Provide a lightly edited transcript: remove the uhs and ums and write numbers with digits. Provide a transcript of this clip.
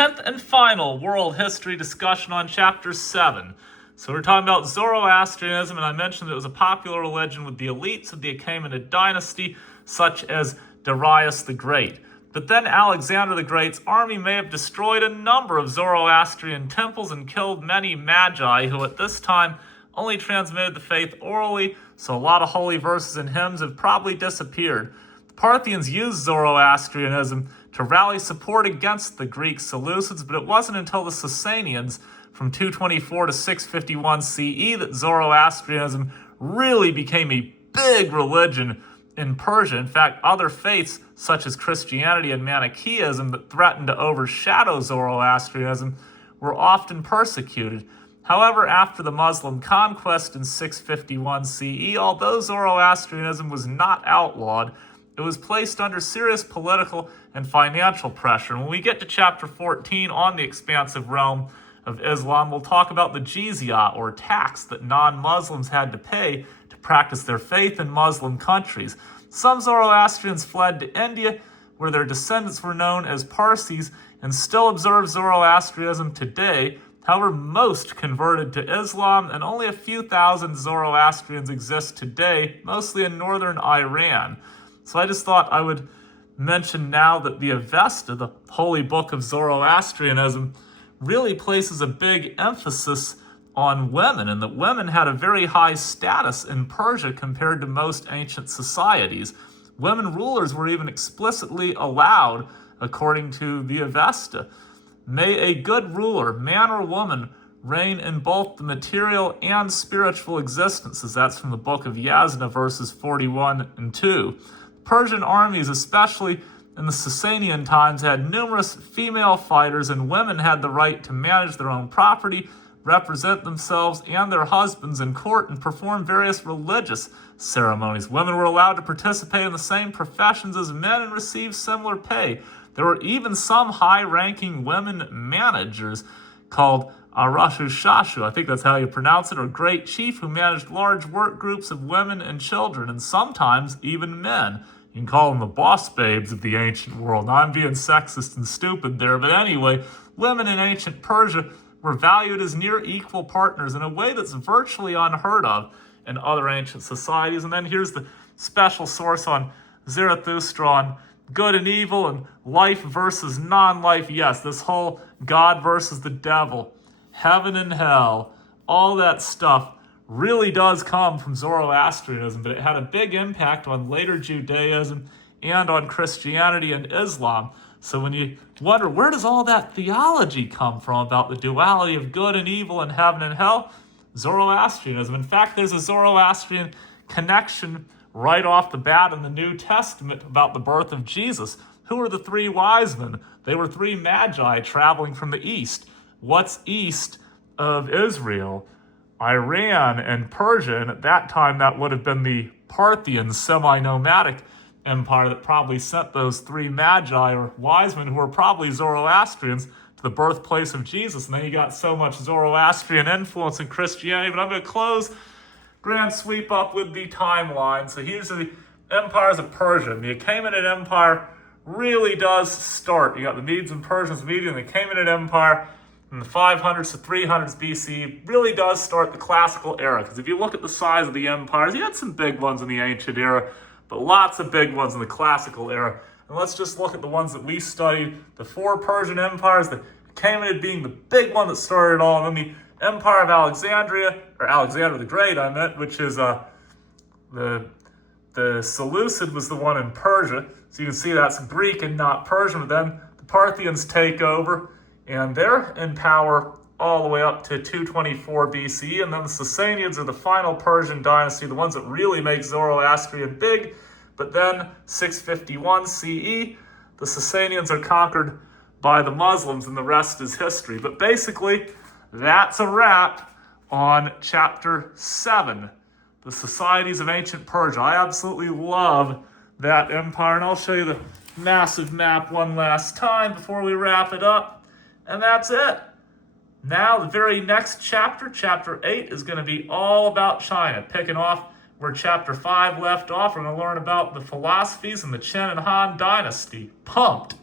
10th and final world history discussion on chapter 7. So we're talking about Zoroastrianism, and I mentioned that it was a popular religion with the elites of the Achaemenid dynasty, such as Darius the Great. But then Alexander the Great's army may have destroyed a number of Zoroastrian temples and killed many magi who at this time only transmitted the faith orally, so a lot of holy verses and hymns have probably disappeared. The Parthians used Zoroastrianism to rally support against the Greek Seleucids, but it wasn't until the Sasanians from 224 to 651 CE that Zoroastrianism really became a big religion in Persia. In fact, other faiths such as Christianity and Manichaeism that threatened to overshadow Zoroastrianism were often persecuted. However, after the Muslim conquest in 651 CE, although Zoroastrianism was not outlawed, it was placed under serious political and financial pressure. And when we get to chapter 14 on the expansive realm of Islam, we'll talk about the jizya, or tax, that non-Muslims had to pay to practice their faith in Muslim countries. Some Zoroastrians fled to India, where their descendants were known as Parsis and still observe Zoroastrianism today. However, most converted to Islam, and only a few thousand Zoroastrians exist today, mostly in northern Iran. So I just thought I would mention now that the Avesta, the holy book of Zoroastrianism, really places a big emphasis on women, and that women had a very high status in Persia compared to most ancient societies. Women rulers were even explicitly allowed, according to the Avesta. May a good ruler, man or woman, reign in both the material and spiritual existences. That's from the book of Yasna, verses 41 and 2. Persian armies, especially in the Sasanian times, had numerous female fighters, and women had the right to manage their own property, represent themselves and their husbands in court, and perform various religious ceremonies. Women were allowed to participate in the same professions as men and receive similar pay. There were even some high-ranking women managers called Arashashashu, I think that's how you pronounce it, or great chief, who managed large work groups of women and children, and sometimes even men. You can call them the boss babes of the ancient world. Now, I'm being sexist and stupid there, but anyway, women in ancient Persia were valued as near equal partners in a way that's virtually unheard of in other ancient societies. And then here's the special source on Zarathustra on good and evil and life versus non-life. Yes, this whole God versus the devil, heaven and hell, all that stuff really does come from Zoroastrianism, but it had a big impact on later Judaism and on Christianity and Islam. So when you wonder, where does all that theology come from about the duality of good and evil and heaven and hell? Zoroastrianism. In fact, there's a Zoroastrian connection right off the bat in the New Testament about the birth of Jesus. Who were the three wise men? They were three magi traveling from the east. What's east of Israel? Iran and Persia, and at that time that would have been the Parthian semi-nomadic empire that probably sent those three magi or wise men, who were probably Zoroastrians, to the birthplace of Jesus. And then you got so much Zoroastrian influence in Christianity. But I'm going to close grand sweep up with the timeline. So here's the empires of Persia. The Achaemenid Empire really does start. You got the Medes and Persians, the Median, the Achaemenid Empire in the 500s to 300s BC. Really does start the classical era. Because if you look at the size of the empires, you had some big ones in the ancient era, but lots of big ones in the classical era. And let's just look at the ones that we studied. The four Persian empires, the Achaemenid being the big one that started it all, and then the Empire of Alexandria, or Alexander the Great, I meant, which is the Seleucid was the one in Persia. So you can see that's Greek and not Persian. But then the Parthians take over, and they're in power all the way up to 224 BC. And then the Sasanians are the final Persian dynasty, the ones that really make Zoroastrian big. But then 651 CE, the Sasanians are conquered by the Muslims, and the rest is history. But basically, that's a wrap on chapter 7, the societies of ancient Persia. I absolutely love that empire, and I'll show you the massive map one last time before we wrap it up. And that's it. Now, the very next chapter, chapter 8, is going to be all about China, picking off where chapter 5 left off. We're going to learn about the philosophies in the Qin and Han dynasty. Pumped.